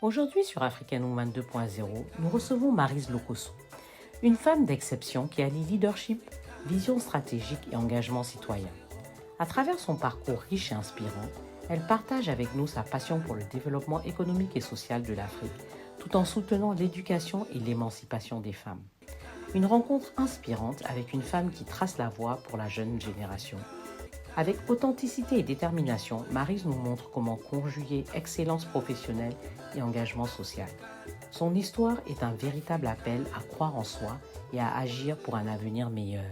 Aujourd'hui sur African Woman 2.0, nous recevons Maryse Lokosso, une femme d'exception qui allie leadership, vision stratégique et engagement citoyen. À travers son parcours riche et inspirant, elle partage avec nous sa passion pour le développement économique et social de l'Afrique, tout en soutenant l'éducation et l'émancipation des femmes. Une rencontre inspirante avec une femme qui trace la voie pour la jeune génération. Avec authenticité et détermination, Maryse nous montre comment conjuguer excellence professionnelle et engagement social. Son histoire est un véritable appel à croire en soi et à agir pour un avenir meilleur.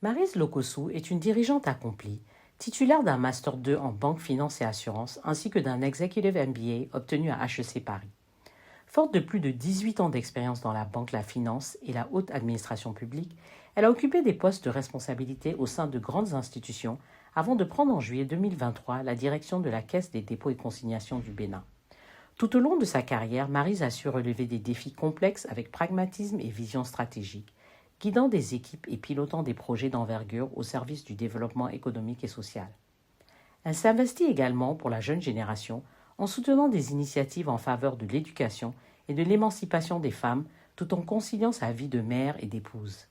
Maryse Lokosso est une dirigeante accomplie, titulaire d'un Master 2 en banque, finance et assurance, ainsi que d'un Executive MBA obtenu à HEC Paris. Forte de plus de 18 ans d'expérience dans la banque, la finance et la haute administration publique, elle a occupé des postes de responsabilité au sein de grandes institutions avant de prendre en juillet 2023 la direction de la Caisse des dépôts et consignations du Bénin. Tout au long de sa carrière, Maryse a su relever des défis complexes avec pragmatisme et vision stratégique, guidant des équipes et pilotant des projets d'envergure au service du développement économique et social. Elle s'investit également pour la jeune génération en soutenant des initiatives en faveur de l'éducation et de l'émancipation des femmes tout en conciliant sa vie de mère et d'épouse.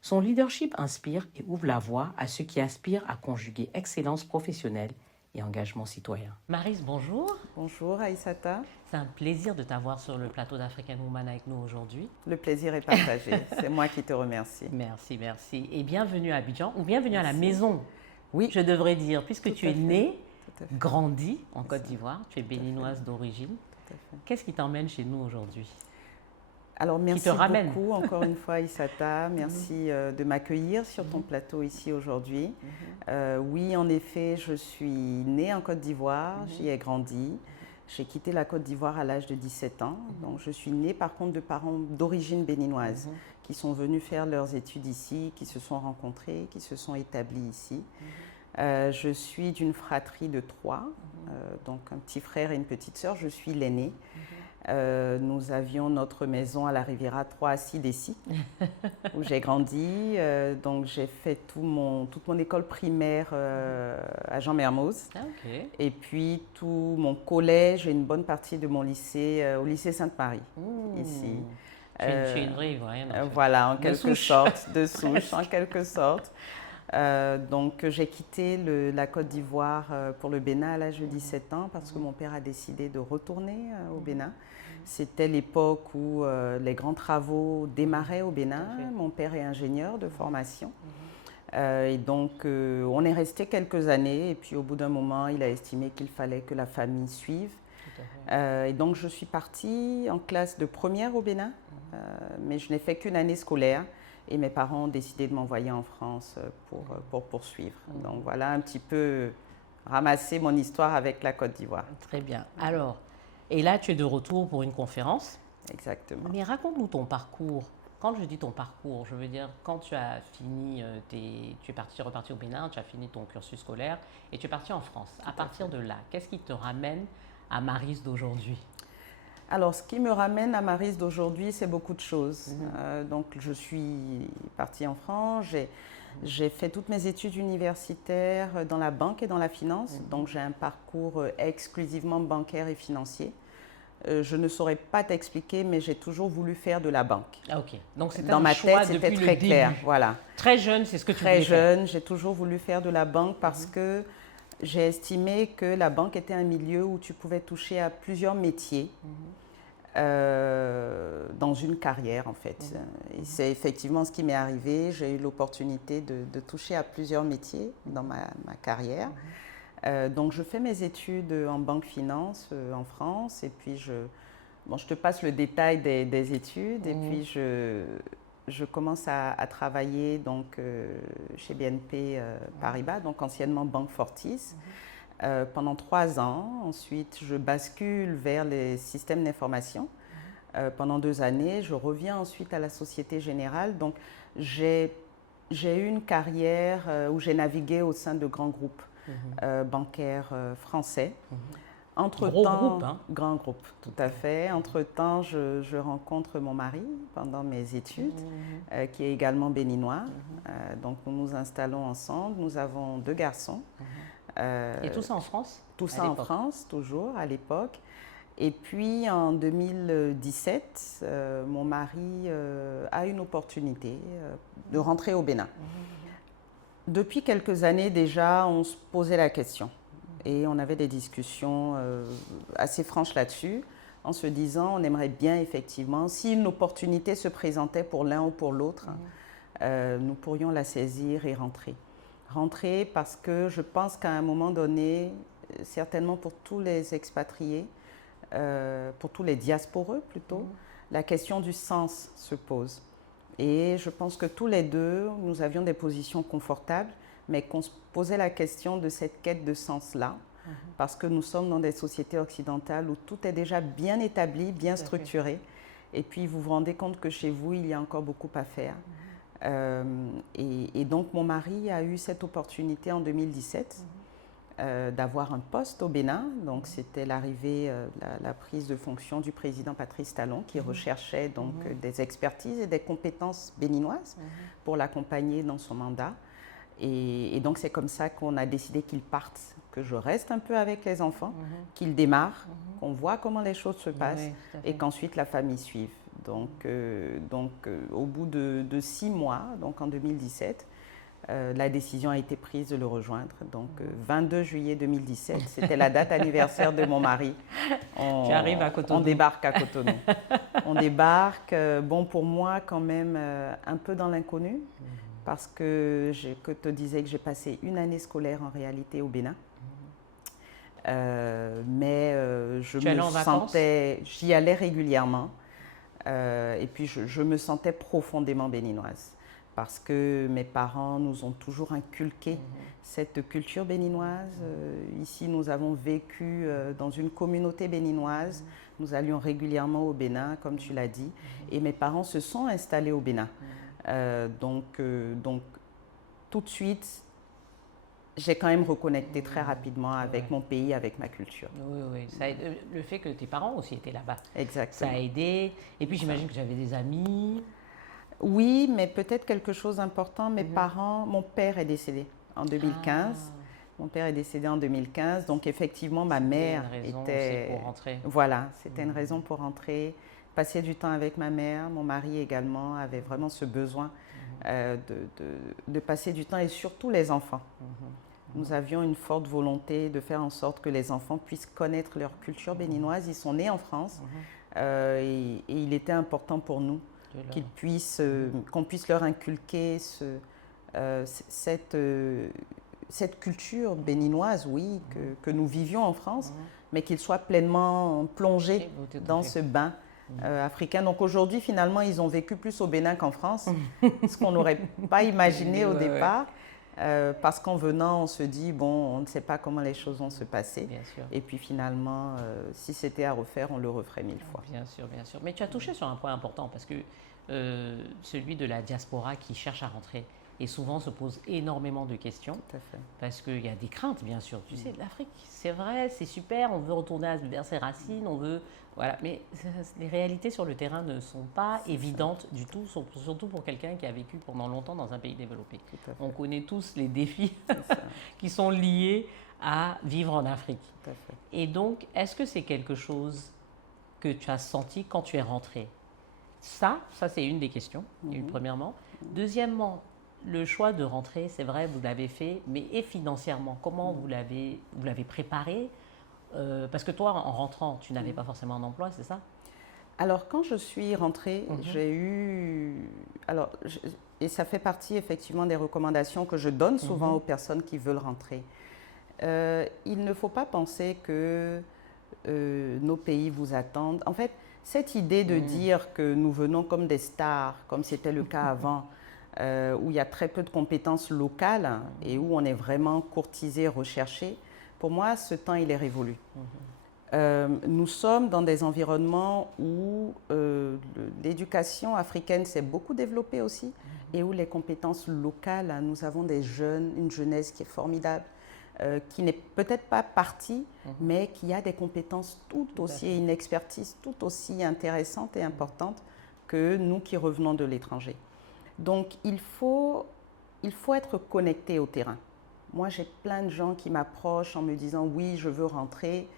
Son leadership inspire et ouvre la voie à ceux qui aspirent à conjuguer excellence professionnelle et engagement citoyen. Maryse, bonjour. Bonjour Aïssata. C'est un plaisir de t'avoir sur le plateau d'African Woman avec nous aujourd'hui. Le plaisir est partagé. C'est moi qui te remercie. Merci, merci. Et bienvenue à Abidjan, ou bienvenue à la maison, oui, je devrais dire, puisque tu es née, grandie en Côte d'Ivoire, tu es béninoise d'origine. Qu'est-ce qui t'emmène chez nous aujourd'hui? Alors merci beaucoup encore une fois Aïssata, merci de m'accueillir sur ton plateau ici aujourd'hui. Oui, en effet, je suis née en Côte d'Ivoire, j'y ai grandi. J'ai quitté la Côte d'Ivoire à l'âge de 17 ans. Donc je suis née par contre de parents d'origine béninoise qui sont venus faire leurs études ici, qui se sont rencontrés, qui se sont établis ici. Je suis d'une fratrie de 3, donc un petit frère et une petite sœur. Je suis l'aînée. Nous avions notre maison à la Riviera 3 à Sidessi, où j'ai grandi. Donc j'ai fait toute mon école primaire à Jean Mermoz. Et puis tout mon collège et une bonne partie de mon lycée au lycée Sainte-Marie, ici. Tu es une vraie Ivoirienne. En fait. Voilà, en quelque sorte, de souche, en quelque sorte. Donc j'ai quitté la Côte d'Ivoire pour le Bénin à l'âge de 17 ans parce que mon père a décidé de retourner au Bénin. C'était l'époque où les grands travaux démarraient au Bénin. Mon père est ingénieur de formation. Et donc on est resté quelques années et puis au bout d'un moment il a estimé qu'il fallait que la famille suive. Et donc je suis partie en classe de première au Bénin, mais je n'ai fait qu'une année scolaire. Et mes parents ont décidé de m'envoyer en France pour poursuivre. Donc voilà un petit peu ramasser mon histoire avec la Côte d'Ivoire. Très bien. Alors, et là tu es de retour pour une conférence. Exactement. Mais raconte-nous ton parcours. Quand je dis ton parcours, je veux dire quand tu as fini, tu es reparti au Bénin, tu as fini ton cursus scolaire et tu es parti en France. À partir de là, qu'est-ce qui te ramène à Maryse d'aujourd'hui? Alors, ce qui me ramène à Maryse d'aujourd'hui, c'est beaucoup de choses. Donc, je suis partie en France, j'ai fait toutes mes études universitaires dans la banque et dans la finance. Donc, j'ai un parcours exclusivement bancaire et financier. Je ne saurais pas t'expliquer, mais j'ai toujours voulu faire de la banque. Ah, ok. Donc, c'était dans ma tête, c'était très clair. Voilà. Très jeune, c'est ce que tu voulais faire. Très jeune, j'ai toujours voulu faire de la banque parce que j'ai estimé que la banque était un milieu où tu pouvais toucher à plusieurs métiers. Dans une carrière en fait. Et c'est effectivement ce qui m'est arrivé. J'ai eu l'opportunité de toucher à plusieurs métiers dans ma carrière. Donc je fais mes études en banque finance en France et puis je te passe le détail des études et puis je commence à travailler donc, chez BNP Paribas, donc anciennement Banque Fortis. Pendant 3 ans. Ensuite, je bascule vers les systèmes d'information. Pendant 2 années, je reviens ensuite à la Société Générale. Donc, j'ai eu une carrière où j'ai navigué au sein de grands groupes. bancaire français. Gros groupe, hein? Grand groupe, tout à fait. Entre-temps, je rencontre mon mari pendant mes études, qui est également béninois. Donc, nous nous installons ensemble. Nous avons 2 garçons. Et tout ça en France? Tout ça en France, toujours, à l'époque. Et puis, en 2017, mon mari a une opportunité de rentrer au Bénin. Depuis quelques années déjà, on se posait la question. Et on avait des discussions assez franches là-dessus, en se disant on aimerait bien effectivement, si une opportunité se présentait pour l'un ou pour l'autre, nous pourrions la saisir et rentrer. Rentrer parce que je pense qu'à un moment donné, certainement pour tous les expatriés, pour tous les diasporeux plutôt, la question du sens se pose. Et je pense que tous les deux, nous avions des positions confortables, mais qu'on se posait la question de cette quête de sens-là, parce que nous sommes dans des sociétés occidentales où tout est déjà bien établi, bien structuré, et puis vous vous rendez compte que chez vous, il y a encore beaucoup à faire. Et donc mon mari a eu cette opportunité en 2017 d'avoir un poste au Bénin, donc c'était l'arrivée, la prise de fonction du président Patrice Talon qui recherchait donc des expertises et des compétences béninoises pour l'accompagner dans son mandat. Et donc, c'est comme ça qu'on a décidé qu'il parte, que je reste un peu avec les enfants, qu'il démarre, qu'on voit comment les choses se passent et qu'ensuite la famille suive. Donc, au bout de 6 mois, donc en 2017, la décision a été prise de le rejoindre. Donc, 22 juillet 2017, c'était la date anniversaire de mon mari. Tu arrives à Cotonou. On débarque à Cotonou. On débarque, bon pour moi quand même, un peu dans l'inconnu. Parce que je te disais que j'ai passé une année scolaire en réalité au Bénin. Mais je me sentais, j'y allais régulièrement. Et puis je me sentais profondément béninoise. Parce que mes parents nous ont toujours inculqué cette culture béninoise. Ici, nous avons vécu dans une communauté béninoise. Nous allions régulièrement au Bénin, comme tu l'as dit. Et mes parents se sont installés au Bénin. Donc, tout de suite, j'ai quand même reconnecté très rapidement avec mon pays, avec ma culture. Oui. Le fait que tes parents aussi étaient là-bas, exactement. Ça a aidé. Et puis j'imagine que tu avais des amis. Oui, mais peut-être quelque chose d'important. Mes parents, mon père est décédé en 2015. Mon père est décédé en 2015, donc effectivement, ma mère était... pour rentrer. Voilà, c'était une raison pour rentrer. Passer du temps avec ma mère, mon mari également avait vraiment ce besoin de passer du temps et surtout les enfants. Nous avions une forte volonté de faire en sorte que les enfants puissent connaître leur culture béninoise. Ils sont nés en France et il était important pour nous qu'ils puissent, qu'on puisse leur inculquer cette culture béninoise, oui, que nous vivions en France, mais qu'ils soient pleinement plongés dans ce bain africain. Donc aujourd'hui, finalement, ils ont vécu plus au Bénin qu'en France, ce qu'on n'aurait pas imaginé au départ. Parce qu'en venant, on se dit, bon, on ne sait pas comment les choses vont se passer. Bien sûr. Et puis finalement, si c'était à refaire, on le referait 1000 fois. Bien sûr. Mais tu as touché sur un point important, parce que celui de la diaspora qui cherche à rentrer et souvent se pose énormément de questions. Tout à fait. Parce qu'il y a des craintes, bien sûr. Tu sais, l'Afrique, c'est vrai, c'est super, on veut retourner vers ses racines, on veut... Voilà, mais les réalités sur le terrain ne sont pas évidentes du tout, surtout pour quelqu'un qui a vécu pendant longtemps dans un pays développé. On connaît tous les défis qui sont liés à vivre en Afrique. Tout à fait. Et donc, est-ce que c'est quelque chose que tu as senti quand tu es rentré? Ça c'est une des questions, premièrement. Deuxièmement, le choix de rentrer, c'est vrai, vous l'avez fait, mais et financièrement, comment vous l'avez préparé? Parce que toi, en rentrant, tu n'avais pas forcément un emploi, c'est ça? Alors, quand je suis rentrée, j'ai eu... Alors, et ça fait partie effectivement des recommandations que je donne souvent aux personnes qui veulent rentrer. Il ne faut pas penser que nos pays vous attendent. En fait, cette idée de dire que nous venons comme des stars, comme c'était le cas avant, où il y a très peu de compétences locales et où on est vraiment courtisé, recherché, pour moi, ce temps, il est révolu. Nous sommes dans des environnements où l'éducation africaine s'est beaucoup développée aussi et où les compétences locales, nous avons une jeunesse qui est formidable. qui n'est peut-être pas parti, mais qui a des compétences tout aussi, et une expertise tout aussi intéressante et importante que nous qui revenons de l'étranger. Donc, il faut être connecté au terrain. Moi, j'ai plein de gens qui m'approchent en me disant « oui, je veux rentrer,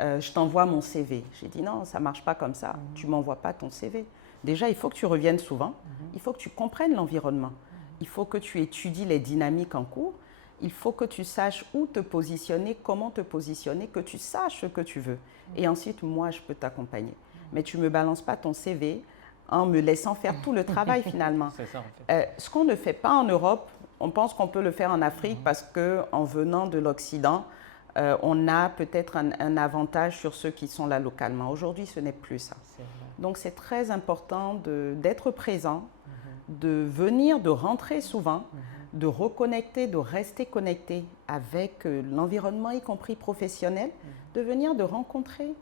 je t'envoie mon CV ». J'ai dit « non, ça ne marche pas comme ça, tu ne m'envoies pas ton CV ». Déjà, il faut que tu reviennes souvent, il faut que tu comprennes l'environnement, il faut que tu étudies les dynamiques en cours, il faut que tu saches où te positionner, comment te positionner, que tu saches ce que tu veux. Et ensuite, moi, je peux t'accompagner. Mais tu ne me balances pas ton CV en me laissant faire tout le travail finalement. C'est ça, en fait. Ce qu'on ne fait pas en Europe, on pense qu'on peut le faire en Afrique parce qu'en venant de l'Occident, on a peut-être un avantage sur ceux qui sont là localement. Aujourd'hui, ce n'est plus ça. Donc, c'est très important d'être présent, de venir, de rentrer souvent, de reconnecter, de rester connecté avec l'environnement, y compris professionnel, de venir, de rencontrer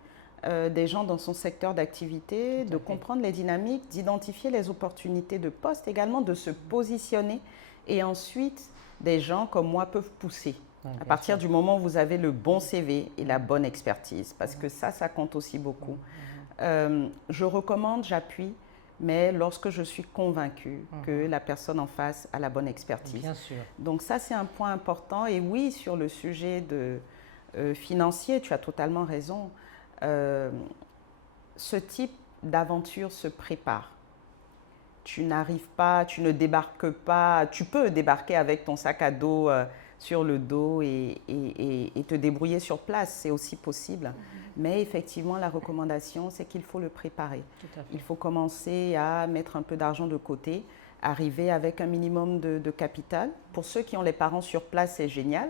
des gens dans son secteur d'activité, de comprendre les dynamiques, d'identifier les opportunités de poste également, de se positionner et ensuite des gens comme moi peuvent pousser à partir du moment où vous avez le bon CV et la bonne expertise parce que ça compte aussi beaucoup. Je recommande, j'appuie, mais lorsque je suis convaincue que la personne en face a la bonne expertise. Bien sûr. Donc ça, c'est un point important. Et oui, sur le sujet financier, tu as totalement raison. Ce type d'aventure se prépare. Tu n'arrives pas, tu ne débarques pas, tu peux débarquer avec ton sac à dos sur le dos et te débrouiller sur place, c'est aussi possible. Mais effectivement, la recommandation, c'est qu'il faut le préparer. Il faut commencer à mettre un peu d'argent de côté, arriver avec un minimum de capital. Pour ceux qui ont les parents sur place, c'est génial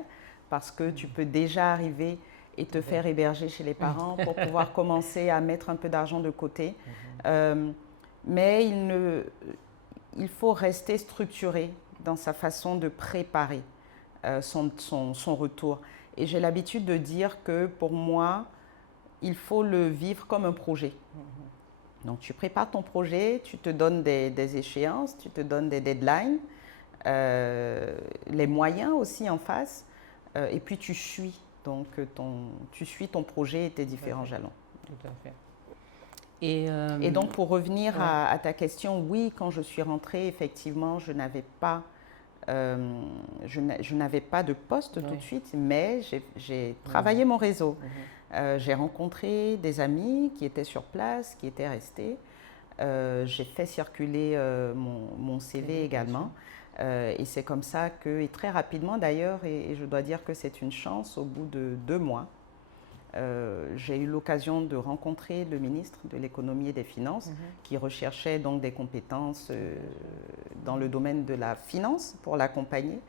parce que tu peux déjà arriver et te faire héberger chez les parents pour pouvoir commencer à mettre un peu d'argent de côté. Mais il faut rester structuré dans sa façon de préparer son retour. Et j'ai l'habitude de dire que pour moi, il faut le vivre comme un projet. Donc tu prépares ton projet, tu te donnes des échéances, tu te donnes des deadlines, les moyens aussi en face, et puis tu suis. Donc tu suis ton projet et tes différents jalons. Tout à fait. Et donc, pour revenir à ta question, oui, quand je suis rentrée, effectivement, je n'avais pas de poste tout de suite, mais j'ai travaillé mon réseau. J'ai rencontré des amis qui étaient sur place, qui étaient restés. J'ai fait circuler mon CV également. Et c'est comme ça que, et très rapidement d'ailleurs, et je dois dire que c'est une chance, au bout de 2 mois, j'ai eu l'occasion de rencontrer le ministre de l'économie et des finances qui recherchait donc des compétences dans le domaine de la finance pour l'accompagner.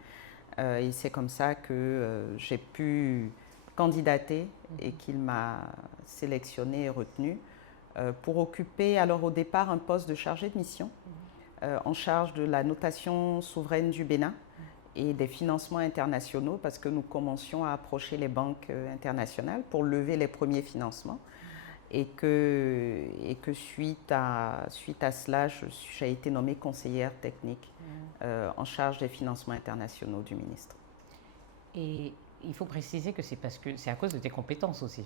Et c'est comme ça que j'ai pu candidater et qu'il m'a sélectionné et retenu pour occuper alors au départ un poste de chargé de mission en charge de la notation souveraine du Bénin et des financements internationaux parce que nous commencions à approcher les banques internationales pour lever les premiers financements et que suite à cela, j'ai été nommée conseillère technique en charge des financements internationaux du ministre. Et il faut préciser que c'est à cause de tes compétences aussi.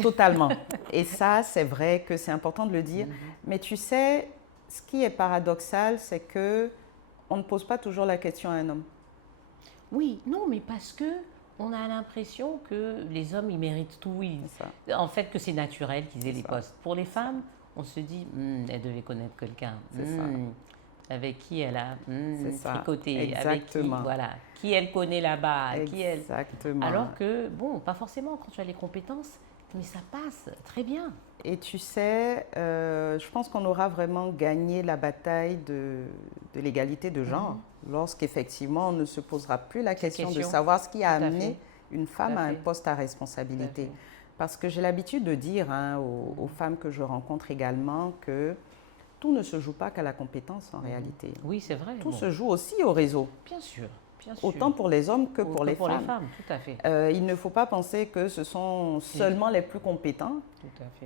Totalement. Et ça, c'est vrai que c'est important de le dire. Mais tu sais, ce qui est paradoxal, c'est que on ne pose pas toujours la question à un homme. Oui, non, mais parce que on a l'impression que les hommes, ils méritent tout. En fait, que c'est naturel qu'ils aient les postes. Pour les femmes, on se dit, elle devait connaître quelqu'un. Avec qui elle a tricoté. Exactement. Avec qui elle connaît là-bas. Exactement. Alors que, bon, pas forcément quand tu as les compétences, mais ça passe très bien. Et tu sais, je pense qu'on aura vraiment gagné la bataille de l'égalité de genre lorsqu'effectivement on ne se posera plus la question de savoir ce qui a amené une femme à un poste à responsabilité. Parce que j'ai l'habitude de dire aux femmes que je rencontre également que tout ne se joue pas qu'à la compétence en réalité. Oui, c'est vrai. Tout se joue aussi au réseau. Bien sûr. Autant pour les hommes que pour les femmes. Pour les femmes, tout à fait. Il ne faut pas penser que ce sont seulement les plus compétents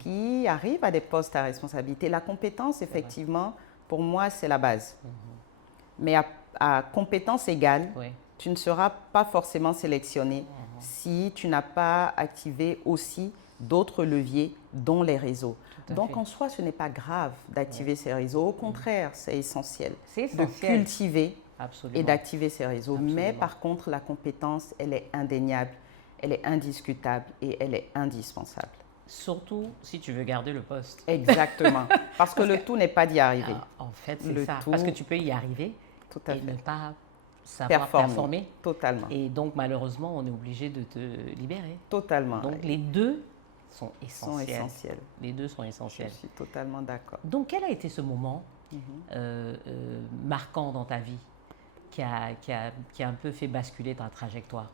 qui arrivent à des postes à responsabilité. La compétence, effectivement, pour moi, c'est la base. Mais à compétence égale, tu ne seras pas forcément sélectionné si tu n'as pas activé aussi d'autres leviers, dont les réseaux. Donc, en soi, ce n'est pas grave d'activer ces réseaux. Au contraire, c'est essentiel de cultiver et d'activer ces réseaux. Mais par contre, la compétence, elle est indéniable, elle est indiscutable et elle est indispensable. Surtout si tu veux garder le poste. Exactement. Parce que le tout n'est pas d'y arriver. En fait, c'est ça. Parce que tu peux y arriver et ne pas savoir performer. Totalement. Et donc, malheureusement, on est obligé de te libérer. Totalement. Donc, les deux sont essentiels. Sont essentiels. Les deux sont essentiels. Je suis totalement d'accord. Donc, quel a été ce moment marquant dans ta vie qui a un peu fait basculer ta trajectoire?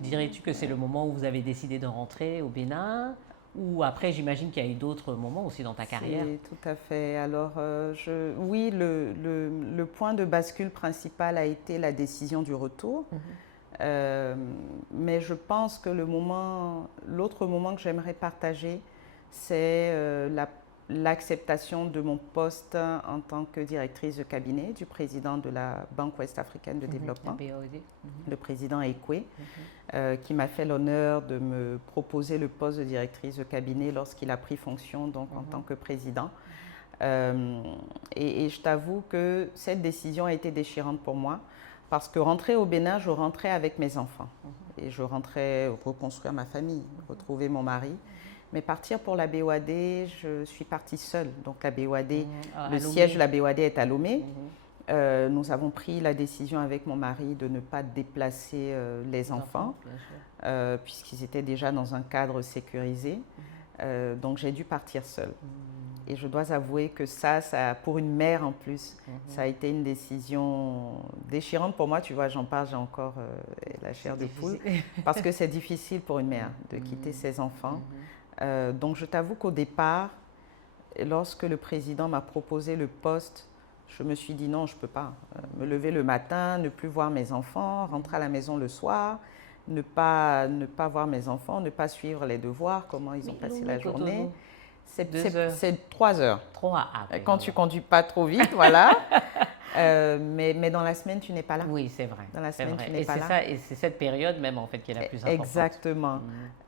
Dirais-tu que c'est le moment où vous avez décidé de rentrer au Bénin? Ou après, j'imagine qu'il y a eu d'autres moments aussi dans ta carrière. Tout à fait. Alors, oui, le point de bascule principal a été la décision du retour. Mais je pense que l'autre moment que j'aimerais partager, c'est l'acceptation de mon poste en tant que directrice de cabinet du président de la Banque Ouest-Africaine de Développement, le président Ekwe, qui m'a fait l'honneur de me proposer le poste de directrice de cabinet lorsqu'il a pris fonction donc, en tant que président. Et je t'avoue que cette décision a été déchirante pour moi parce que rentrer au Bénin, je rentrais avec mes enfants et je rentrais reconstruire ma famille, retrouver mon mari. Mais partir pour la BOAD, je suis partie seule. Donc la BOAD, le siège de la BOAD est à Lomé. Nous avons pris la décision avec mon mari de ne pas déplacer les enfants, puisqu'ils étaient déjà dans un cadre sécurisé. Donc j'ai dû partir seule. Et je dois avouer que ça, pour une mère en plus, ça a été une décision déchirante pour moi. Tu vois, j'en parle, j'ai encore la chair de poule. Parce que c'est difficile pour une mère de quitter ses enfants. Donc je t'avoue qu'au départ, lorsque le président m'a proposé le poste, je me suis dit non, je ne peux pas. Me lever le matin, ne plus voir mes enfants, rentrer à la maison le soir, ne pas voir mes enfants, ne pas suivre les devoirs, comment ils ont passé la journée. C'est 3 heures. Quand tu ne conduis pas trop vite, voilà. Mais dans la semaine, tu n'es pas là. Oui, c'est vrai. Dans la semaine, tu n'es pas là. Et c'est cette période même, en fait, qui est la plus importante. Exactement.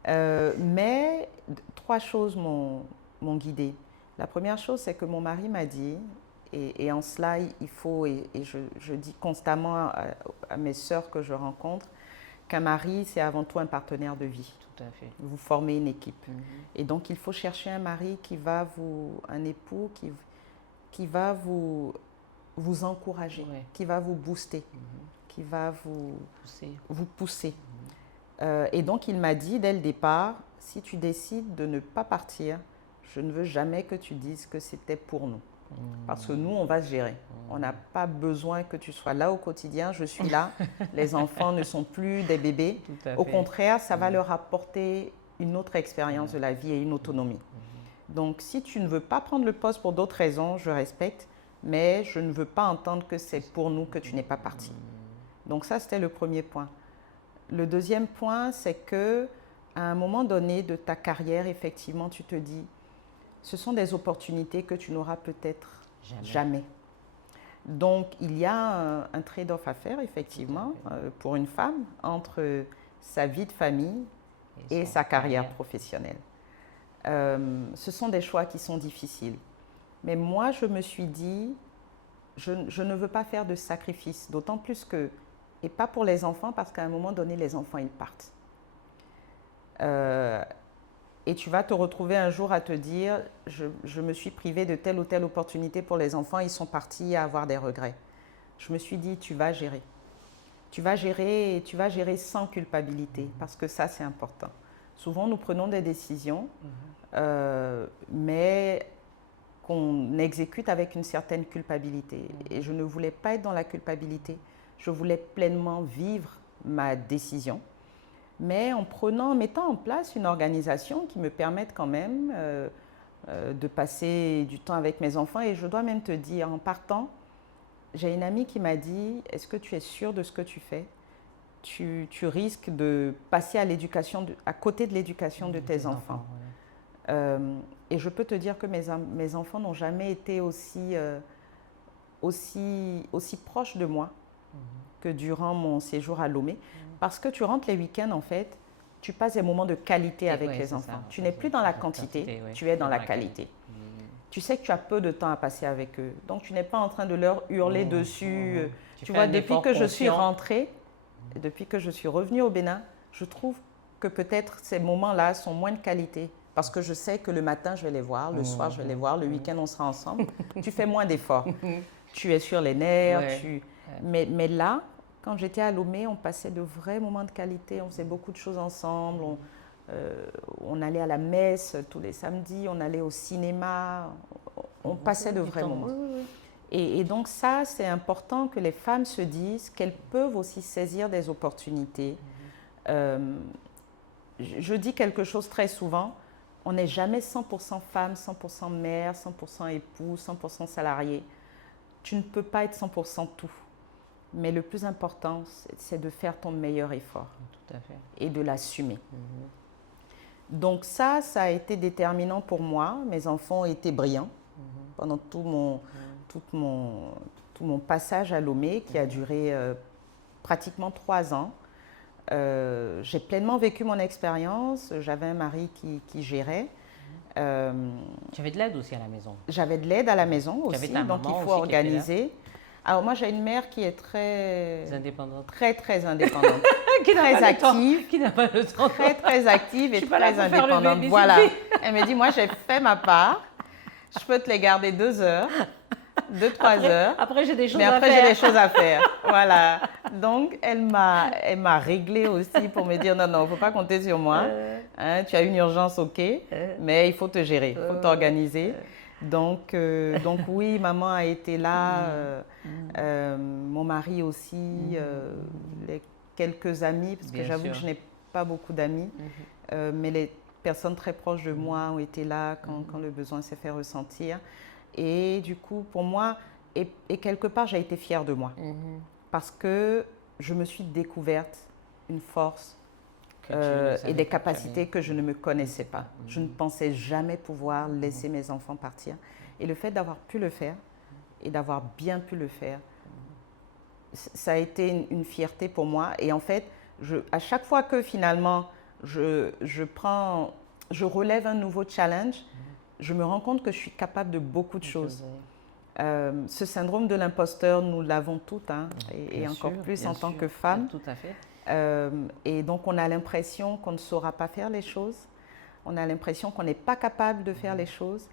Mais 3 choses m'ont guidée. La première chose, c'est que mon mari m'a dit, et en cela, il faut, et je dis constamment à mes sœurs que je rencontre, qu'un mari, c'est avant tout un partenaire de vie. Tout à fait. Vous formez une équipe. Et donc, il faut chercher un mari un époux qui va vous encourager, qui va vous booster, qui va vous pousser. Et donc, il m'a dit dès le départ, si tu décides de ne pas partir, je ne veux jamais que tu dises que c'était pour nous. Parce que nous, on va se gérer. On n'a pas besoin que tu sois là au quotidien. Je suis là. Les enfants ne sont plus des bébés. Au contraire, ça va leur apporter une autre expérience de la vie et une autonomie. Donc, si tu ne veux pas prendre le poste pour d'autres raisons, je respecte. Mais je ne veux pas entendre que c'est pour nous que tu n'es pas parti. Donc ça, c'était le premier point. Le deuxième point, c'est qu'à un moment donné de ta carrière, effectivement, tu te dis, ce sont des opportunités que tu n'auras peut-être jamais. Donc, il y a un trade-off à faire, effectivement, pour une femme, entre sa vie de famille et sa carrière professionnelle. Ce sont des choix qui sont difficiles. Mais moi, je me suis dit, je ne veux pas faire de sacrifice, d'autant plus que, et pas pour les enfants, parce qu'à un moment donné, les enfants, ils partent. Et tu vas te retrouver un jour à te dire, je me suis privée de telle ou telle opportunité pour les enfants, ils sont partis à avoir des regrets. Je me suis dit, tu vas gérer. Tu vas gérer et tu vas gérer sans culpabilité, parce que ça, c'est important. Souvent, nous prenons des décisions, mais qu'on exécute avec une certaine culpabilité. Et je ne voulais pas être dans la culpabilité. Je voulais pleinement vivre ma décision, mais en mettant en place une organisation qui me permette quand même de passer du temps avec mes enfants. Et je dois même te dire, en partant, j'ai une amie qui m'a dit, est-ce que tu es sûre de ce que tu fais ? Tu risques de passer à côté de l'éducation de tes enfants. Et je peux te dire que mes enfants n'ont jamais été aussi proches de moi que durant mon séjour à Lomé, parce que tu rentres les week-ends, en fait, tu passes des moments de qualité avec les enfants. Ça, tu n'es plus dans la quantité, tu es dans la qualité. Tu sais que tu as peu de temps à passer avec eux. Donc, tu n'es pas en train de leur hurler dessus. Tu vois, depuis que je suis rentrée, depuis que je suis revenue au Bénin, je trouve que peut-être ces moments-là sont moins de qualité. Parce que je sais que le matin, je vais les voir, le soir, je vais les voir, le week-end, on sera ensemble. Tu fais moins d'efforts. Tu es sur les nerfs. Mais là, quand j'étais à Lomé, on passait de vrais moments de qualité. On faisait beaucoup de choses ensemble. On allait à la messe tous les samedis. On allait au cinéma. On passait de vrais moments. Et donc ça, c'est important que les femmes se disent qu'elles peuvent aussi saisir des opportunités. Je dis quelque chose très souvent. On n'est jamais 100% femme, 100% mère, 100% époux, 100% salarié. Tu ne peux pas être 100% tout. Mais le plus important, c'est de faire ton meilleur effort. Tout à fait. Et de l'assumer. Donc ça a été déterminant pour moi. Mes enfants ont été brillants pendant tout mon passage à Lomé, qui a duré pratiquement 3 ans. J'ai pleinement vécu mon expérience. J'avais un mari qui gérait. Tu avais de l'aide aussi à la maison? J'avais de l'aide à la maison aussi, donc il faut organiser. Alors moi, j'ai une mère qui est très indépendante, très indépendante, très active, qui n'a pas le temps, très active et très indépendante. Voilà. Elle me dit, moi, j'ai fait ma part. Je peux te les garder 2 heures, 2-3 heures. Après, j'ai des choses mais à après, faire. j'ai des choses à faire. Voilà. Donc, elle m'a réglée aussi pour me dire, non, il ne faut pas compter sur moi. Hein, tu as une urgence, ok, mais il faut te gérer, il faut t'organiser. Donc oui, maman a été là, mon mari aussi, les quelques amis, parce que j'avoue que je n'ai pas beaucoup d'amis, mais les personnes très proches de moi ont été là quand le besoin s'est fait ressentir. Et du coup, pour moi, et quelque part, j'ai été fière de moi, parce que je me suis découverte une force et des capacités que je ne me connaissais pas. Je ne pensais jamais pouvoir laisser mes enfants partir. Et le fait d'avoir pu le faire et d'avoir bien pu le faire, ça a été une fierté pour moi. Et en fait, à chaque fois que finalement je relève un nouveau challenge, je me rends compte que je suis capable de beaucoup de choses. Ce syndrome de l'imposteur, nous l'avons toutes, hein, et encore plus en tant que femme. Tout à fait. Et donc, on a l'impression qu'on ne saura pas faire les choses. On a l'impression qu'on n'est pas capable de faire les choses.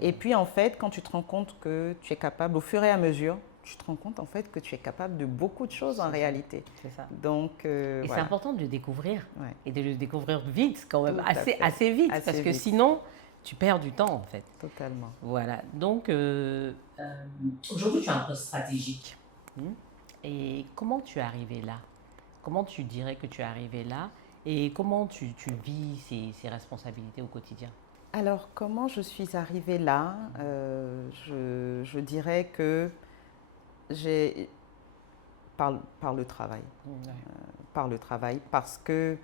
Et puis, en fait, quand tu te rends compte que tu es capable, au fur et à mesure, tu te rends compte en fait que tu es capable de beaucoup de choses en réalité. C'est ça. Donc, et voilà. c'est important de le découvrir. Et de le découvrir vite quand même, assez vite. Assez parce que vite. sinon, tu perds du temps en fait. Totalement. Voilà. Donc, aujourd'hui, tu as un poste stratégique. Et comment tu es arrivé là? Comment tu dirais que tu es arrivé là? Et comment tu vis ces responsabilités au quotidien? Alors, comment je suis arrivée là? Je dirais que par le travail. Par le travail, parce que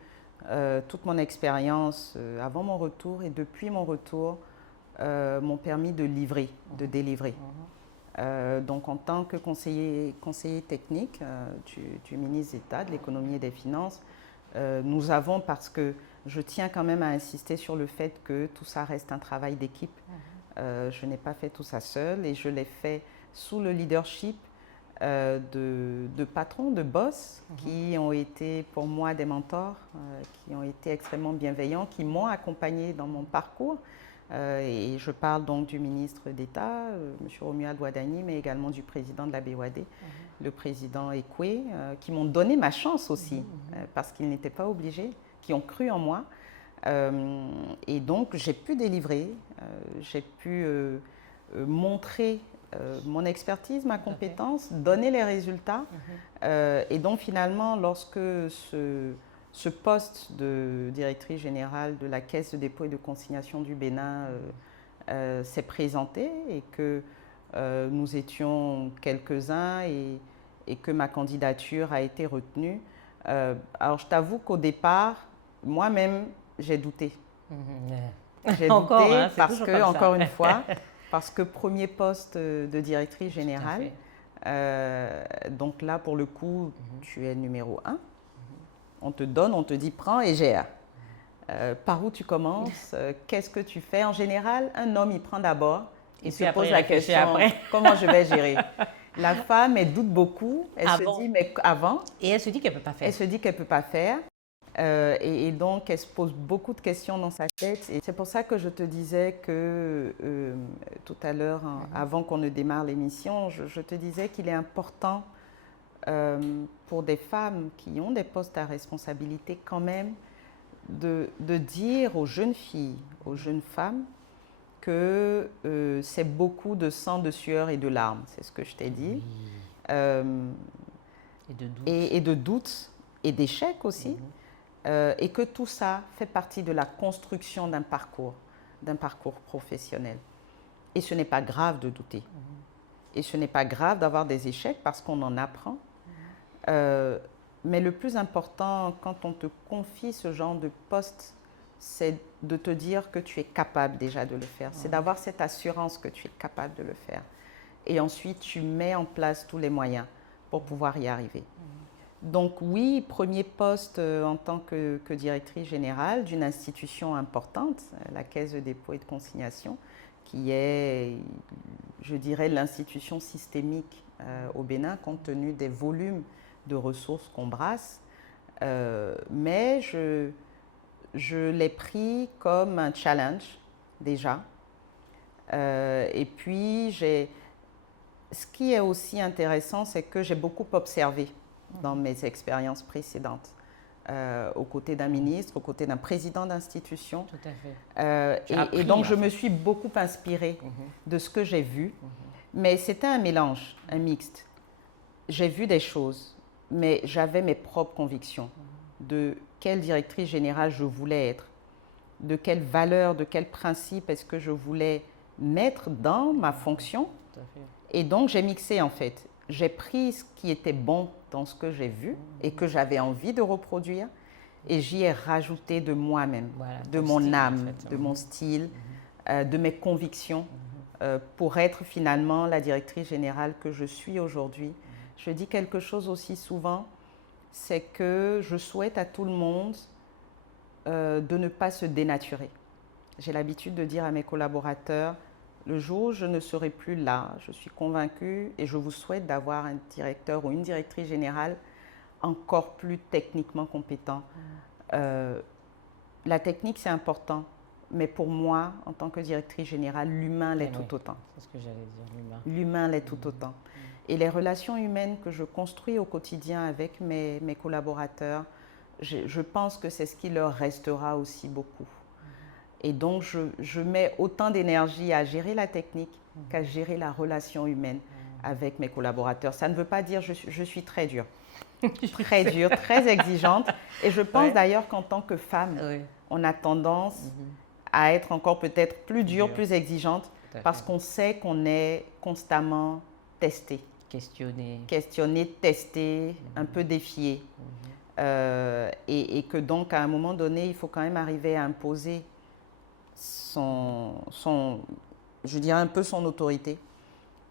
toute mon expérience avant mon retour et depuis mon retour m'ont permis de livrer, de délivrer. Donc, en tant que conseiller technique du ministre d'État de l'économie et des finances, nous avons, parce que je tiens quand même à insister sur le fait que tout ça reste un travail d'équipe. Je n'ai pas fait tout ça seule et je l'ai fait sous le leadership de patrons, de boss qui ont été pour moi des mentors, qui ont été extrêmement bienveillants, qui m'ont accompagnée dans mon parcours. Et je parle donc du ministre d'État, M. Romuald Wadani, mais également du président de la BOAD, le président Ekwe, qui m'ont donné ma chance aussi, parce qu'ils n'étaient pas obligés, qui ont cru en moi. Et donc, j'ai pu délivrer, j'ai pu montrer mon expertise, ma compétence, donner les résultats. Et donc, finalement, lorsque ce poste de directrice générale de la Caisse de dépôt et de consignation du Bénin s'est présenté et que nous étions quelques-uns et que ma candidature a été retenue. Alors, je t'avoue qu'au départ, moi-même, j'ai douté. J'ai douté parce que, encore une fois, parce que premier poste de directrice générale, Donc là, pour le coup, tu es numéro 1. On te donne, on te dit prends et gère. Par où tu commences? Qu'est-ce que tu fais? En général, un homme, il prend d'abord et se pose la question comment je vais gérer? La femme, elle doute beaucoup. Elle se dit mais avant. Et elle se dit qu'elle ne peut pas faire. Elle se dit qu'elle ne peut pas faire. Et donc, elle se pose beaucoup de questions dans sa tête. Et c'est pour ça que je te disais que tout à l'heure, avant qu'on ne démarre l'émission, je te disais qu'il est important pour des femmes qui ont des postes à responsabilité quand même de dire aux jeunes filles, aux jeunes femmes que c'est beaucoup de sang, de sueur et de larmes. C'est ce que je t'ai dit. Et de doutes et d'échecs aussi. Et que tout ça fait partie de la construction d'un parcours professionnel. Et ce n'est pas grave de douter. Et ce n'est pas grave d'avoir des échecs parce qu'on en apprend. Mais le plus important quand on te confie ce genre de poste, c'est de te dire que tu es capable déjà de le faire. C'est d'avoir cette assurance que tu es capable de le faire. Et ensuite, tu mets en place tous les moyens pour pouvoir y arriver. Donc oui, premier poste en tant que directrice générale d'une institution importante, la Caisse de dépôt et de consignation, qui est, je dirais, l'institution systémique au Bénin, compte tenu des volumes de ressources qu'on brasse. Mais je l'ai pris comme un challenge, déjà. Et puis, ce qui est aussi intéressant, c'est que j'ai beaucoup observé dans mes expériences précédentes, aux côtés d'un ministre, aux côtés d'un président d'institution. Tout à fait. Et donc, je me suis beaucoup inspirée de ce que j'ai vu. Mais c'était un mélange, un mixte. J'ai vu des choses, mais j'avais mes propres convictions de quelle directrice générale je voulais être, de quelles valeurs, de quels principes est-ce que je voulais mettre dans ma fonction. Tout à fait. Et donc, j'ai mixé en fait. J'ai pris ce qui était bon dans ce que j'ai vu et que j'avais envie de reproduire et j'y ai rajouté de moi-même, de mon âme, de mon style, de mes convictions pour être finalement la directrice générale que je suis aujourd'hui. Je dis quelque chose aussi souvent, c'est que je souhaite à tout le monde de ne pas se dénaturer. J'ai l'habitude de dire à mes collaborateurs, le jour où je ne serai plus là, je suis convaincue et je vous souhaite d'avoir un directeur ou une directrice générale encore plus techniquement compétent. La technique, c'est important, mais pour moi, en tant que directrice générale, l'humain l'est tout autant. C'est ce que j'allais dire, l'humain. L'humain l'est tout autant. Et les relations humaines que je construis au quotidien avec mes collaborateurs, je pense que c'est ce qui leur restera aussi beaucoup. Et donc, je mets autant d'énergie à gérer la technique qu'à gérer la relation humaine avec mes collaborateurs. Ça ne veut pas dire je suis très dure, très dure, très exigeante. Et je pense d'ailleurs qu'en tant que femme, on a tendance à être encore peut-être plus dure, plus exigeante, parce qu'on sait qu'on est constamment testé. Questionné, testé, un peu défié. Et que donc, à un moment donné, il faut quand même arriver à imposer je dirais un peu son autorité.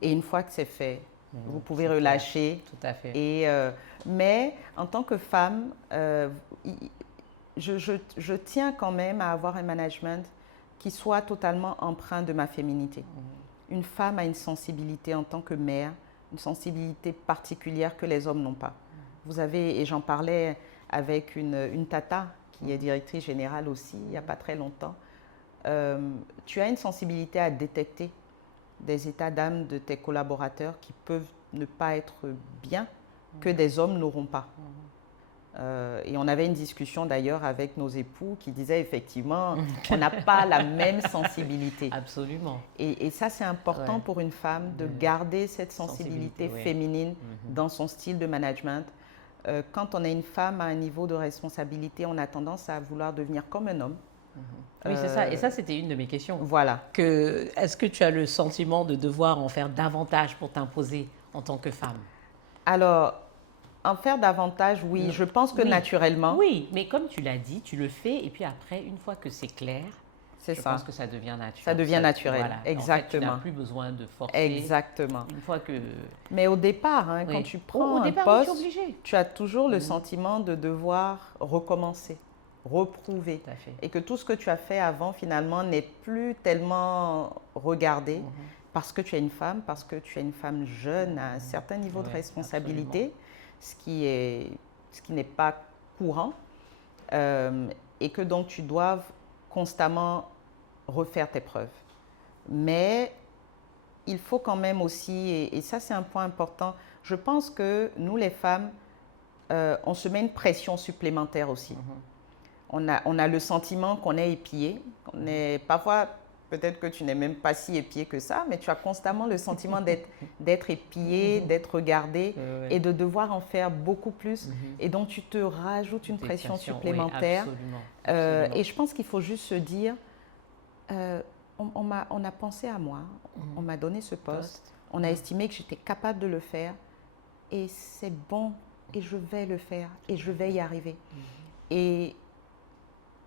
Et une fois que c'est fait, vous pouvez relâcher. Tout à fait. Mais en tant que femme, je tiens quand même à avoir un management qui soit totalement empreint de ma féminité. Une femme a une sensibilité en tant que mère, une sensibilité particulière que les hommes n'ont pas. Vous avez, et j'en parlais avec une tata qui est directrice générale aussi, il n'y a pas très longtemps, tu as une sensibilité à détecter des états d'âme de tes collaborateurs qui peuvent ne pas être bien, que des hommes n'auront pas. Et on avait une discussion d'ailleurs avec nos époux qui disaient effectivement on n'a pas la même sensibilité. Absolument. Et ça c'est important pour une femme de garder cette sensibilité féminine dans son style de management. Quand on est une femme à un niveau de responsabilité, on a tendance à vouloir devenir comme un homme. Oui, c'est ça. Et ça, c'était une de mes questions. Voilà. Est-ce que tu as le sentiment de devoir en faire davantage pour t'imposer en tant que femme? Alors, en faire davantage, oui. Je pense que naturellement. Oui, mais comme tu l'as dit, tu le fais et puis après, une fois que c'est clair, C'est ça. Je pense que ça devient naturel. Ça devient naturel, voilà. Exactement. En fait, tu n'as plus besoin de forcer. Exactement. Une fois que... Mais au départ, quand tu prends un poste, tu as toujours le sentiment de devoir recommencer, reprouver. Tout à fait. Et que tout ce que tu as fait avant, finalement, n'est plus tellement regardé parce que tu es une femme, parce que tu es une femme jeune à un certain niveau de responsabilité, ce qui n'est pas courant. Et que donc tu dois constamment refaire tes preuves. Mais il faut quand même aussi, et ça c'est un point important, je pense que nous les femmes, on se met une pression supplémentaire aussi. On a le sentiment qu'on est épié, parfois peut-être que tu n'es même pas si épié que ça, mais tu as constamment le sentiment d'être épié, d'être regardé et de devoir en faire beaucoup plus. Et donc tu te rajoutes une pression supplémentaire. Absolument. Et je pense qu'il faut juste se dire, on a pensé à moi, on m'a donné ce poste, on a estimé que j'étais capable de le faire et c'est bon et je vais le faire et je vais y arriver. Et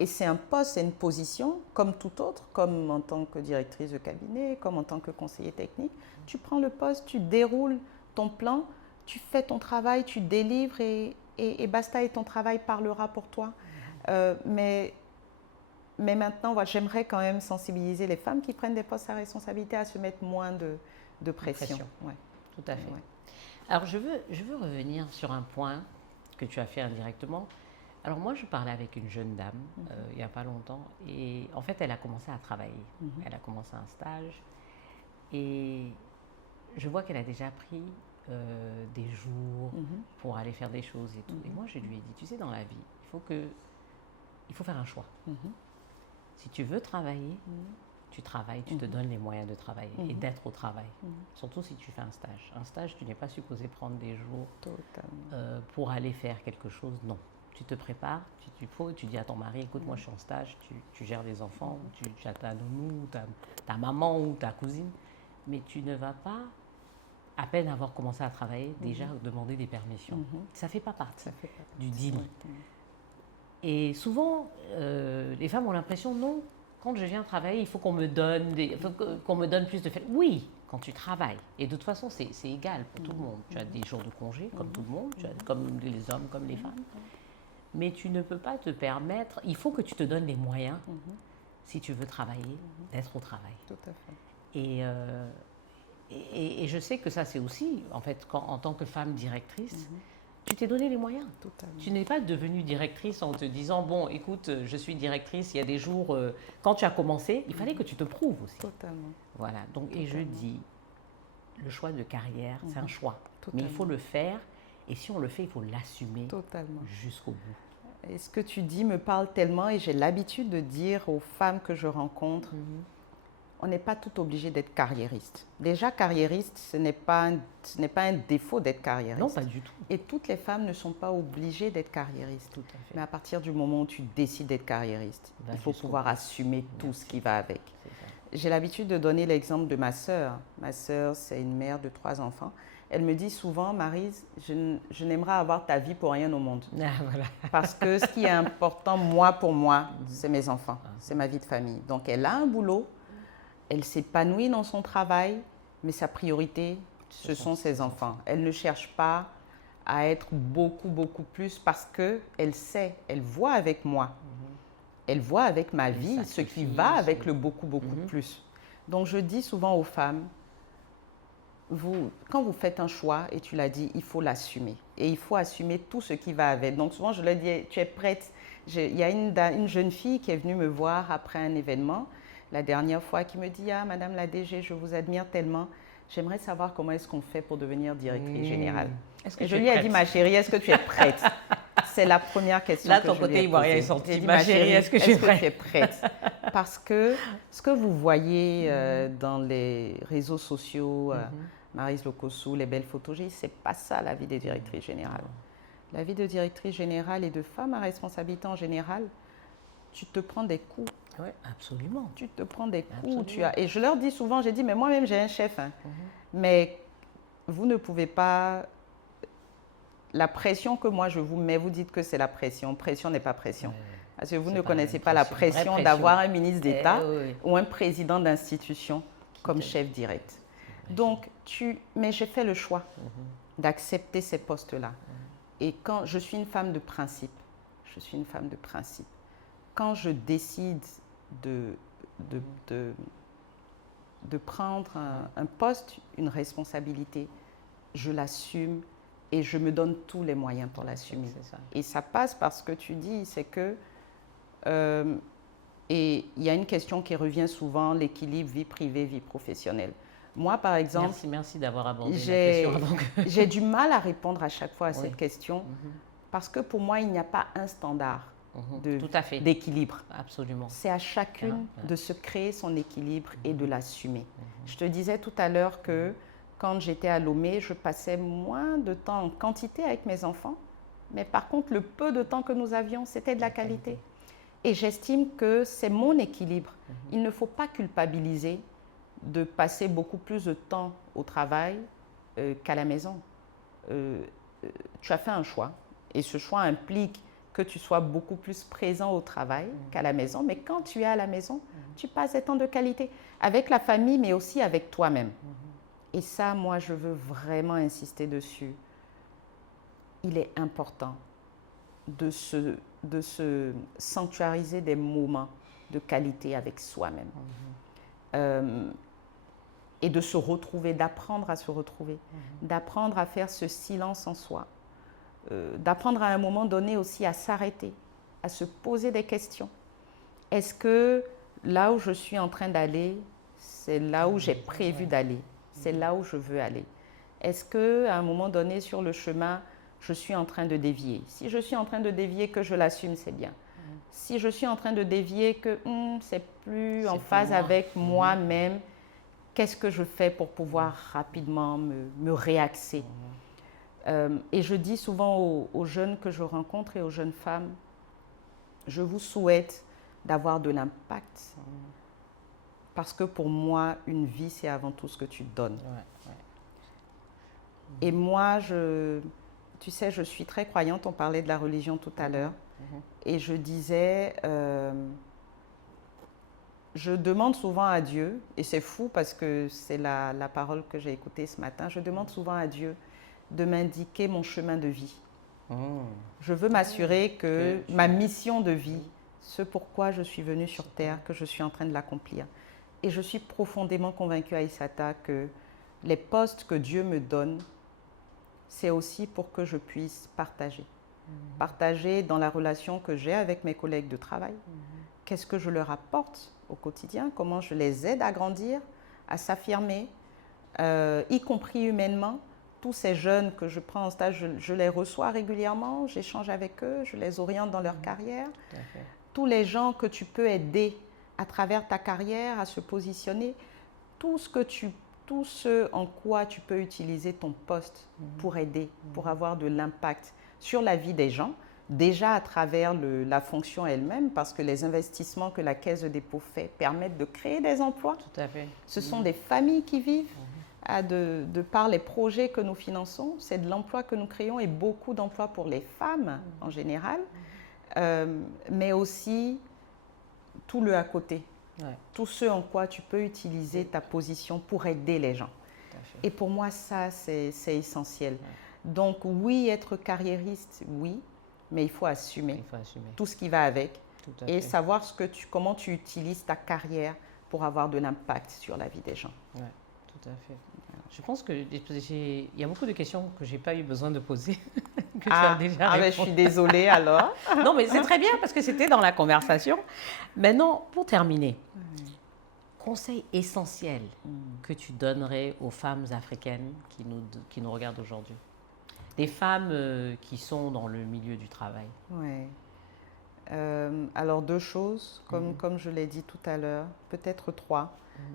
c'est un poste, c'est une position comme tout autre, comme en tant que directrice de cabinet, comme en tant que conseiller technique. Tu prends le poste, tu déroules ton plan, tu fais ton travail, tu délivres et basta, et ton travail parlera pour toi. Mais maintenant, voilà, j'aimerais quand même sensibiliser les femmes qui prennent des postes à responsabilité à se mettre moins de pression. Ouais. Tout à fait. Ouais. Alors, je veux revenir sur un point que tu as fait indirectement. Alors moi, je parlais avec une jeune dame il n'y a pas longtemps et en fait, elle a commencé à travailler. Elle a commencé un stage et je vois qu'elle a déjà pris des jours pour aller faire des choses et tout. Et moi, je lui ai dit, tu sais, dans la vie, il faut faire un choix. Si tu veux travailler, tu travailles, tu te donnes les moyens de travailler et d'être au travail. Surtout si tu fais un stage. Un stage, tu n'es pas supposé prendre des jours pour aller faire quelque chose, non. Tu te prépares, tu dis à ton mari, écoute, moi je suis en stage, tu gères les enfants, tu as ta nounou, ta maman ou ta cousine, mais tu ne vas pas, à peine avoir commencé à travailler, déjà demander des permissions. Ça ne fait pas partie du deal. Et souvent, les femmes ont l'impression, non, quand je viens travailler, il faut qu'on me donne plus de fait. Oui, quand tu travailles. Et de toute façon, c'est égal pour tout le monde. Tu as des jours de congé, comme tout le monde, comme les hommes, comme les femmes. Mais tu ne peux pas te permettre, il faut que tu te donnes les moyens, si tu veux travailler, d'être au travail. Tout à fait. Et je sais que ça, c'est aussi, en fait, en tant que femme directrice, tu t'es donné les moyens. Totalement. Tu n'es pas devenue directrice en te disant, bon, écoute, je suis directrice, il y a des jours, quand tu as commencé, il fallait que tu te prouves aussi. Totalement. Voilà, donc, et je dis, le choix de carrière, c'est un choix. Totalement. Mais il faut le faire, et si on le fait, il faut l'assumer jusqu'au bout. Et ce que tu dis me parle tellement et j'ai l'habitude de dire aux femmes que je rencontre, on n'est pas toutes obligées d'être carriériste. Déjà, carriériste, ce n'est pas un défaut d'être carriériste. Non, pas du tout. Et toutes les femmes ne sont pas obligées d'être carriéristes. Tout à fait. Mais à partir du moment où tu décides d'être carriériste, il faut pouvoir assumer tout ce qui va avec. J'ai l'habitude de donner l'exemple de ma sœur. Ma sœur, c'est une mère de 3 enfants. Elle me dit souvent, Maryse, je n'aimerais avoir ta vie pour rien au monde. Ah, voilà. Parce que ce qui est important, pour moi, c'est mes enfants, c'est ma vie de famille. Donc, elle a un boulot, elle s'épanouit dans son travail, mais sa priorité, ce sont ses enfants. Elle ne cherche pas à être beaucoup, beaucoup plus parce qu'elle sait, elle voit avec moi, elle voit avec ma vie ce qui va avec le beaucoup, beaucoup plus. Donc, je dis souvent aux femmes, quand vous faites un choix, et tu l'as dit, il faut l'assumer. Et il faut assumer tout ce qui va avec. Donc souvent, je leur dis, tu es prête. Il y a une jeune fille qui est venue me voir après un événement, la dernière fois, qui me dit, ah, Madame la DG, je vous admire tellement. J'aimerais savoir comment est-ce qu'on fait pour devenir directrice générale. Et je lui ai dit, ma chérie, est-ce que tu es prête? C'est la première question que je lui ai posée. Là, ton côté ivoirien est sorti. Ma chérie, est-ce que tu es prête? Parce que ce que vous voyez dans les réseaux sociaux, Maryse Lokossou, les belles photos, c'est pas ça la vie de directrice générale. La vie de directrice générale et de femme à responsabilité en général, tu te prends des coups. Oui, absolument. Tu te prends des coups. Et je leur dis souvent, j'ai dit, mais moi-même j'ai un chef. Mais vous ne pouvez pas... La pression que moi je vous mets, vous dites que c'est la pression. Pression n'est pas pression. Parce que vous ne connaissez pas la pression d'avoir un ministre d'État ou un président d'institution comme chef direct. Donc, mais j'ai fait le choix d'accepter ces postes-là. Et quand je suis une femme de principe, quand je décide de prendre un poste, une responsabilité, je l'assume et je me donne tous les moyens pour l'assumer. Et ça passe par ce que tu dis, c'est que, et il y a une question qui revient souvent, l'équilibre vie privée, vie professionnelle. Moi, par exemple, merci d'avoir abordé la question avant que... j'ai du mal à répondre à chaque fois à cette question parce que pour moi, il n'y a pas un standard d'équilibre. Absolument. C'est à chacune de se créer son équilibre et de l'assumer. Je te disais tout à l'heure que quand j'étais à Lomé, je passais moins de temps en quantité avec mes enfants, mais par contre, le peu de temps que nous avions, c'était de la qualité. Et j'estime que c'est mon équilibre. Il ne faut pas culpabiliser de passer beaucoup plus de temps au travail qu'à la maison. Tu as fait un choix et ce choix implique que tu sois beaucoup plus présent au travail qu'à la maison. Mais quand tu es à la maison, tu passes des temps de qualité avec la famille, mais aussi avec toi-même. Et ça, moi, je veux vraiment insister dessus. Il est important de se sanctuariser des moments de qualité avec soi-même. Et de se retrouver, d'apprendre à se retrouver, d'apprendre à faire ce silence en soi, d'apprendre à un moment donné aussi à s'arrêter, à se poser des questions. Est-ce que là où je suis en train d'aller, c'est là où j'ai prévu d'aller, c'est là où je veux aller? Est-ce qu'à un moment donné sur le chemin, je suis en train de dévier? Si je suis en train de dévier, que je l'assume, c'est bien. Si je suis en train de dévier, que c'est plus en phase avec moi-même, qu'est-ce que je fais pour pouvoir rapidement me réaxer? Et je dis souvent aux jeunes que je rencontre et aux jeunes femmes, je vous souhaite d'avoir de l'impact. Parce que pour moi, une vie, c'est avant tout ce que tu donnes. Et moi, tu sais, je suis très croyante, on parlait de la religion tout à l'heure, et je disais... je demande souvent à Dieu, et c'est fou parce que c'est la parole que j'ai écoutée ce matin, je demande souvent à Dieu de m'indiquer mon chemin de vie. Je veux m'assurer que ma mission de vie, ce pourquoi je suis venue sur Terre, que je suis en train de l'accomplir. Et je suis profondément convaincue, Aïssata, que les postes que Dieu me donne, c'est aussi pour que je puisse partager. Partager dans la relation que j'ai avec mes collègues de travail. Qu'est-ce que je leur apporte au quotidien, comment je les aide à grandir, à s'affirmer, y compris humainement. Tous ces jeunes que je prends en stage, je les reçois régulièrement, j'échange avec eux, je les oriente dans leur carrière. Tous les gens que tu peux aider à travers ta carrière à se positionner, tout ce en quoi tu peux utiliser ton poste pour aider, pour avoir de l'impact sur la vie des gens, déjà à travers la fonction elle-même, parce que les investissements que la Caisse de dépôt fait permettent de créer des emplois. Tout à fait. Ce sont des familles qui vivent de par les projets que nous finançons. C'est de l'emploi que nous créons et beaucoup d'emplois pour les femmes en général, mais aussi tout le à côté. Tout ce en quoi tu peux utiliser ta position pour aider les gens. Et pour moi, ça, c'est essentiel. Donc oui, être carriériste, oui, mais il faut assumer tout ce qui va avec et savoir comment tu utilises ta carrière pour avoir de l'impact sur la vie des gens. Oui, tout à fait. Je pense qu'il y a beaucoup de questions que je n'ai pas eu besoin de poser, que tu as déjà répondu. Ben, je suis désolée alors. Non, mais c'est très bien parce que c'était dans la conversation. Maintenant, pour terminer, conseil essentiel que tu donnerais aux femmes africaines qui nous regardent aujourd'hui? Des femmes qui sont dans le milieu du travail. Oui. Alors, deux choses, comme je l'ai dit tout à l'heure, peut-être trois.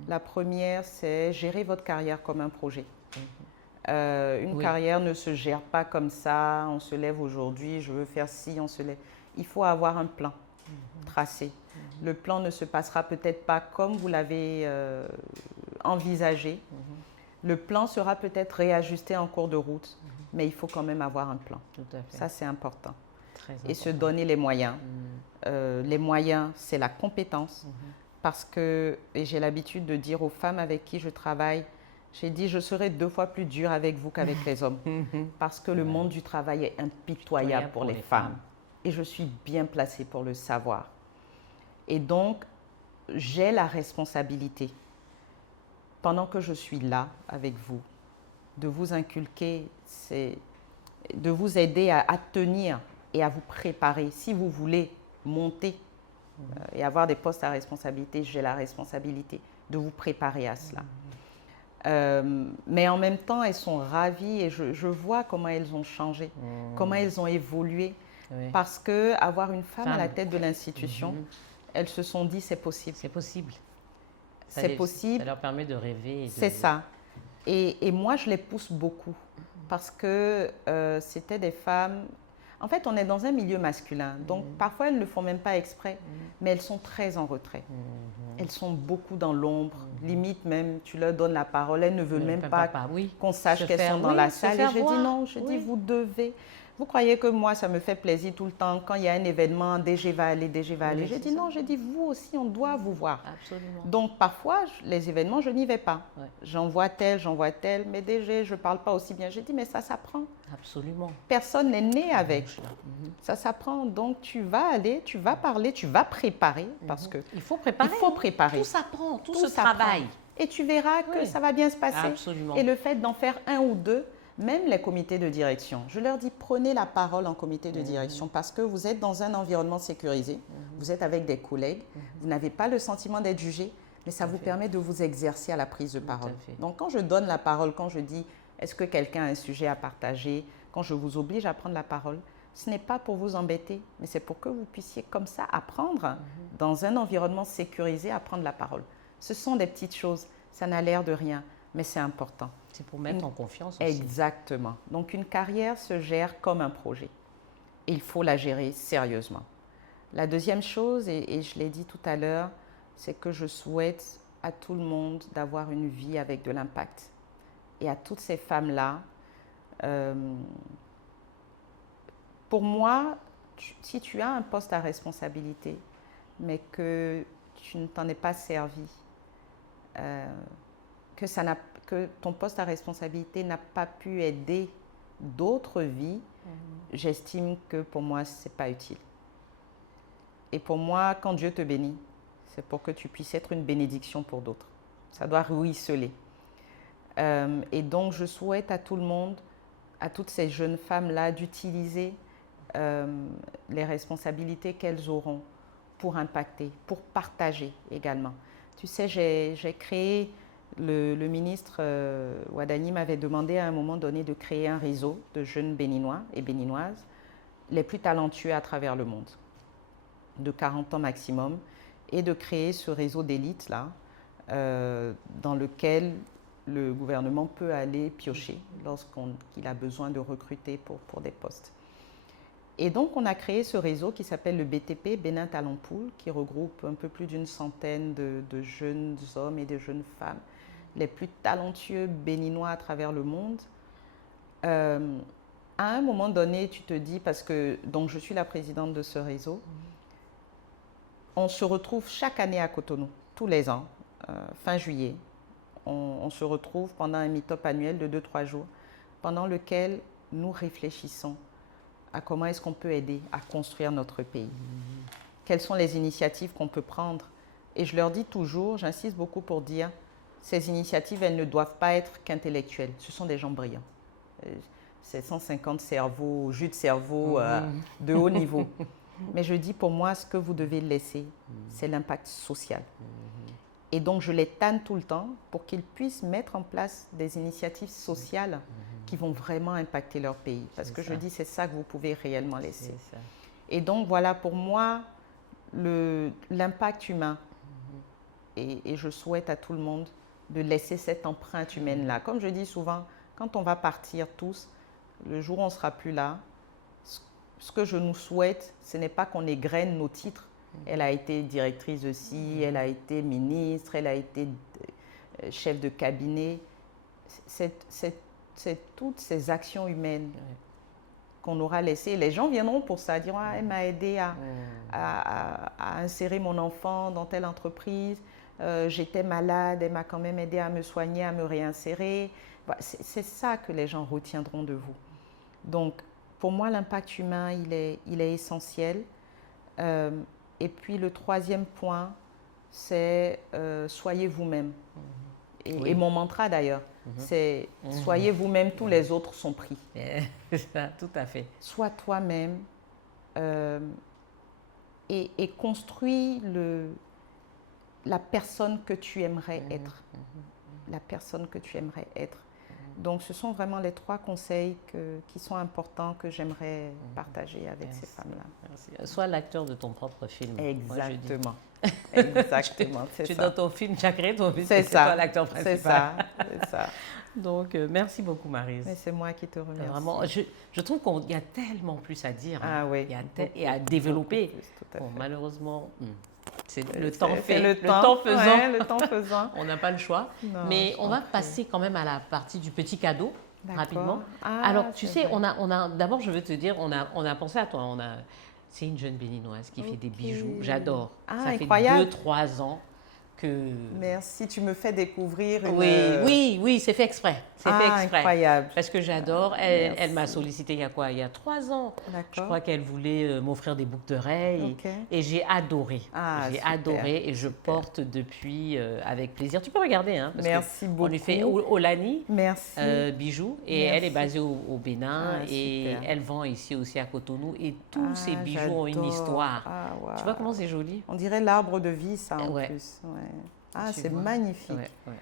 La première, c'est gérer votre carrière comme un projet. Une carrière ne se gère pas comme ça, on se lève aujourd'hui, je veux faire ci, on se lève. Il faut avoir un plan tracé. Le plan ne se passera peut-être pas comme vous l'avez envisagé. Le plan sera peut-être réajusté en cours de route, mais il faut quand même avoir un plan. Tout à fait. Ça, c'est important. Très et se donner les moyens. les moyens, c'est la compétence. Parce que, et j'ai l'habitude de dire aux femmes avec qui je travaille, j'ai dit, je serai 2 fois plus dure avec vous qu'avec les hommes. Parce que le monde du travail est impitoyable pour les femmes. Et je suis bien placée pour le savoir. Et donc, j'ai la responsabilité, pendant que je suis là avec vous, de vous inculquer, de vous aider à tenir et à vous préparer. Si vous voulez monter et avoir des postes à responsabilité, j'ai la responsabilité de vous préparer à cela. Mais en même temps, elles sont ravies et je vois comment elles ont changé, comment elles ont évolué. Parce qu'avoir une femme à la tête de l'institution, elles se sont dit c'est possible. C'est possible. C'est possible. Ça leur permet de rêver. C'est ça. Et moi, je les pousse beaucoup parce que c'était des femmes... En fait, on est dans un milieu masculin, donc parfois elles ne le font même pas exprès, mais elles sont très en retrait. Elles sont beaucoup dans l'ombre, limite même, tu leur donnes la parole, elles ne veulent même pas qu'on sache qu'elles sont dans la salle. Et je dis non, je dis vous devez. Vous croyez que moi, ça me fait plaisir tout le temps, quand il y a un événement, DG va aller, DG va aller. J'ai dit non, j'ai dit vous aussi, on doit vous voir. Absolument. Donc parfois, les événements, je n'y vais pas. J'envoie tel, mais DG, je ne parle pas aussi bien. J'ai dit mais ça s'apprend. Absolument. Personne n'est né avec. Ça s'apprend. Donc tu vas aller, tu vas parler, tu vas préparer parce que il faut préparer. Il faut préparer. Tout s'apprend, tout se travaille. Et tu verras que ça va bien se passer. Absolument. Et le fait d'en faire 1 ou 2, même les comités de direction, je leur dis prenez la parole en comité de direction parce que vous êtes dans un environnement sécurisé, vous êtes avec des collègues, vous n'avez pas le sentiment d'être jugé, mais ça vous permet de vous exercer à la prise de parole. Donc quand je donne la parole, quand je dis est-ce que quelqu'un a un sujet à partager, quand je vous oblige à prendre la parole, ce n'est pas pour vous embêter, mais c'est pour que vous puissiez comme ça apprendre dans un environnement sécurisé à prendre la parole. Ce sont des petites choses, ça n'a l'air de rien, mais c'est important. C'est pour mettre en confiance aussi. Exactement. Donc une carrière se gère comme un projet. Et il faut la gérer sérieusement. La deuxième chose, et je l'ai dit tout à l'heure, c'est que je souhaite à tout le monde d'avoir une vie avec de l'impact. Et à toutes ces femmes-là, pour moi, si tu as un poste à responsabilité, mais que tu ne t'en es pas servi, que ton poste à responsabilité n'a pas pu aider d'autres vies, j'estime que pour moi, ce n'est pas utile. Et pour moi, quand Dieu te bénit, c'est pour que tu puisses être une bénédiction pour d'autres. Ça doit ruisseler. Et donc, je souhaite à tout le monde, à toutes ces jeunes femmes-là, d'utiliser les responsabilités qu'elles auront pour impacter, pour partager également. Tu sais, j'ai créé, le ministre Ouadani m'avait demandé à un moment donné de créer un réseau de jeunes béninois et béninoises les plus talentueux à travers le monde, de 40 ans maximum, et de créer ce réseau d'élite-là, dans lequel le gouvernement peut aller piocher lorsqu'il a besoin de recruter pour des postes. Et donc, on a créé ce réseau qui s'appelle le BTP, Bénin Talent Pool, qui regroupe un peu plus d'une centaine de jeunes hommes et de jeunes femmes, les plus talentueux béninois à travers le monde. À un moment donné, tu te dis, parce que donc, je suis la présidente de ce réseau, on se retrouve chaque année à Cotonou, tous les ans, fin juillet. On se retrouve pendant un meet-up annuel de 2-3 jours, pendant lequel nous réfléchissons à comment est-ce qu'on peut aider à construire notre pays. Quelles sont les initiatives qu'on peut prendre? Et je leur dis toujours, j'insiste beaucoup pour dire, ces initiatives, elles ne doivent pas être qu'intellectuelles. Ce sont des gens brillants. C'est 150 cerveaux, jus de cerveau de haut niveau. Mais je dis, pour moi, ce que vous devez laisser, c'est l'impact social. Et donc, je les tanne tout le temps pour qu'ils puissent mettre en place des initiatives sociales qui vont vraiment impacter leur pays. Parce que je dis, c'est ça que vous pouvez réellement laisser. Et donc, voilà, pour moi, l'impact humain. Et je souhaite à tout le monde de laisser cette empreinte humaine-là. Comme je dis souvent, quand on va partir tous, le jour où on ne sera plus là, ce que je nous souhaite, ce n'est pas qu'on égrène nos titres. Elle a été directrice de ci, elle a été ministre, elle a été chef de cabinet. C'est toutes ces actions humaines qu'on aura laissé. Les gens viendront pour ça, diront elle m'a aidé à insérer mon enfant dans telle entreprise, j'étais malade, elle m'a quand même aidé à me soigner, à me réinsérer. C'est ça que les gens retiendront de vous. Donc, pour moi, l'impact humain, il est essentiel. Et puis, le troisième point, c'est soyez vous-même. Et mon mantra, d'ailleurs, c'est soyez vous-même, tous les autres sont pris. Ça, tout à fait. Sois toi-même et construis la personne que tu aimerais être. La personne que tu aimerais être. Donc, ce sont vraiment les 3 conseils qui sont importants que j'aimerais partager avec ces femmes-là. Merci. Sois l'acteur de ton propre film. Exactement. Exactement, c'est ça. Tu es dans ton film, tu as créé ton film, c'est toi l'acteur principal. C'est ça. Donc, merci beaucoup, Maryse. Mais c'est moi qui te remercie. Vraiment, je trouve qu'il y a tellement plus à dire. Ah oui. Et à développer. Tout à fait. Malheureusement, le temps faisant. Le temps faisant. On n'a pas le choix. Non, mais on va passer quand même à la partie du petit cadeau, rapidement. Alors, tu sais, d'abord, je veux te dire, on a pensé à toi. C'est une jeune béninoise qui fait des bijoux. J'adore. Ça incroyable. fait 2-3 ans que... Merci, tu me fais découvrir une... Oui, c'est fait exprès. C'est fait exprès. Incroyable. Parce que j'adore. Elle m'a sollicité il y a 3 ans. Je crois qu'elle voulait m'offrir des boucles d'oreilles. Et j'ai adoré. J'ai adoré et je porte depuis avec plaisir. Tu peux regarder. Parce merci beaucoup. On lui fait Olani bijoux. Et merci. Elle est basée au Bénin. Et elle vend ici aussi à Cotonou. Et tous ces bijoux ont une histoire. Wow. Tu vois comment c'est joli? On dirait l'arbre de vie, ça, en plus. C'est magnifique.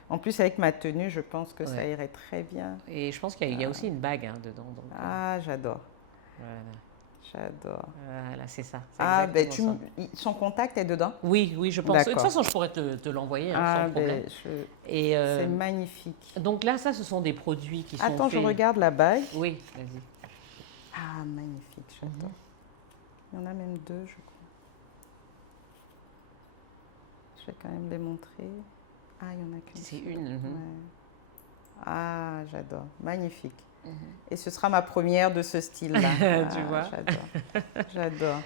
En plus, avec ma tenue, je pense que ça irait très bien. Et je pense qu'il y a aussi une bague dedans. Donc, j'adore. Voilà. J'adore. Voilà, c'est ça. Son contact est dedans? Oui, je pense. De toute façon, je pourrais te l'envoyer sans problème. C'est magnifique. Donc là, ça, ce sont des produits qui sont Attends, je regarde la bague. Oui, vas-y. Magnifique, j'adore. Il y en a même 2, je crois. Je vais quand même les montrer. Il y en a qu'une. C'est une. J'adore. Magnifique. Et ce sera ma première de ce style-là. Tu vois. J'adore.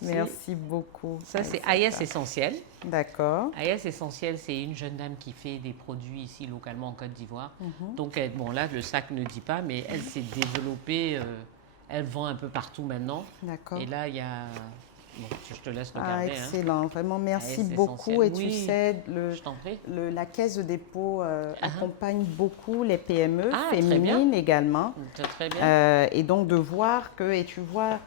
Merci beaucoup. Ça, c'est Ayes Essentiel. D'accord. Ayes Essentiel, c'est une jeune dame qui fait des produits ici localement en Côte d'Ivoire. Donc, là, le sac ne dit pas, mais elle s'est développée. Elle vend un peu partout maintenant. D'accord. Et là, il y a... Bon, je te laisse regarder. Excellent, vraiment merci beaucoup. Et tu sais, la caisse de dépôt accompagne beaucoup les PME féminines également. Très bien. Et donc de voir et tu vois,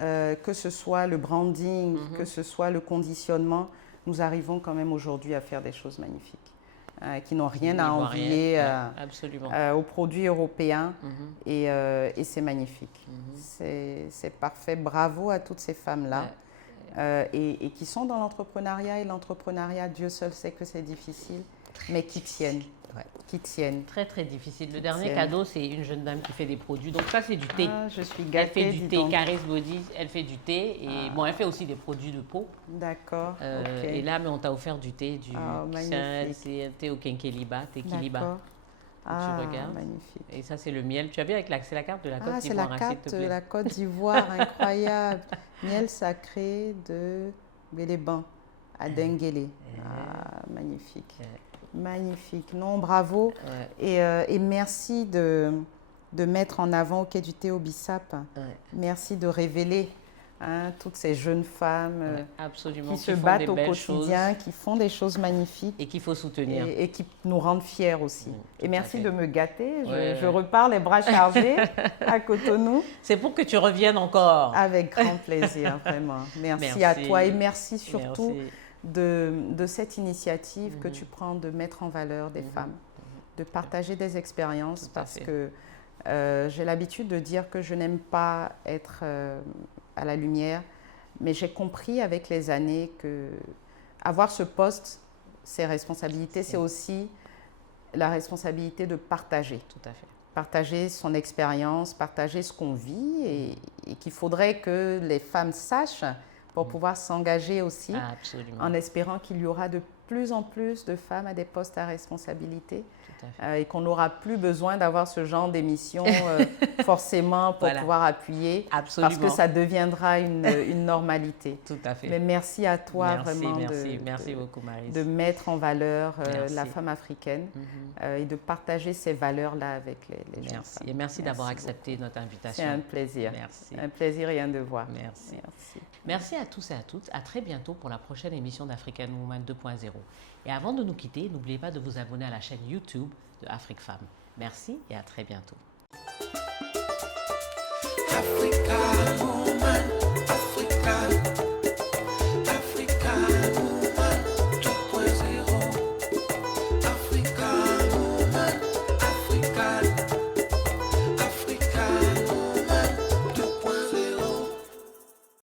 que ce soit le branding, que ce soit le conditionnement, nous arrivons quand même aujourd'hui à faire des choses magnifiques. Qui n'ont rien à envier aux produits européens et c'est magnifique. C'est parfait. Bravo à toutes ces femmes-là. Et qui sont dans l'entrepreneuriat. Et l'entrepreneuriat, Dieu seul sait que c'est difficile, mais qui tiennent. Qui tiennent. Très, très difficile. Le dernier cadeau, c'est une jeune dame qui fait des produits. Donc ça, c'est du thé. Je suis gâtée. Elle fait du thé. Caris Body, elle fait du thé. Et elle fait aussi des produits de peau. D'accord. Et là, on t'a offert du thé. C'est un thé au Kenkeliba, thé Kiliba. Tu regardes. Magnifique. Et ça, c'est le miel. Tu as vu c'est la carte de la Côte d'Ivoire. C'est la carte de la Côte d'Ivoire, incroyable. Miel sacré de Béléban à Denguélé. Magnifique. Magnifique. Non, bravo. Et merci de mettre en avant au Quai du Thé au Bissap. Merci de révéler toutes ces jeunes femmes qui se battent au quotidien, qui font des choses magnifiques. Et qu'il faut soutenir. Et qui nous rendent fiers aussi. Et merci de me gâter. Je repars les bras chargés à Cotonou. C'est pour que tu reviennes encore. Avec grand plaisir, vraiment. Merci à toi et merci surtout de cette initiative que tu prends de mettre en valeur des femmes, de partager des expériences parce que j'ai l'habitude de dire que je n'aime pas être à la lumière, mais j'ai compris avec les années que avoir ce poste, ses responsabilités, c'est aussi la responsabilité de partager. Tout à fait. Partager son expérience, partager ce qu'on vit et qu'il faudrait que les femmes sachent pour pouvoir s'engager aussi, en espérant qu'il y aura de plus en plus de femmes à des postes à responsabilité et qu'on n'aura plus besoin d'avoir ce genre d'émission forcément pour pouvoir appuyer. Absolument. Parce que ça deviendra une normalité. Tout à fait. Mais merci à toi vraiment merci beaucoup, Maryse. de mettre en valeur la femme africaine et de partager ces valeurs-là avec les gens. Merci. Et merci d'avoir accepté notre invitation. C'est un plaisir. Merci. Un plaisir et un devoir. Merci. Merci à tous et à toutes. À très bientôt pour la prochaine émission d'African Woman 2.0. Et avant de nous quitter, n'oubliez pas de vous abonner à la chaîne YouTube de Afrique Femme. Merci et à très bientôt. Africa.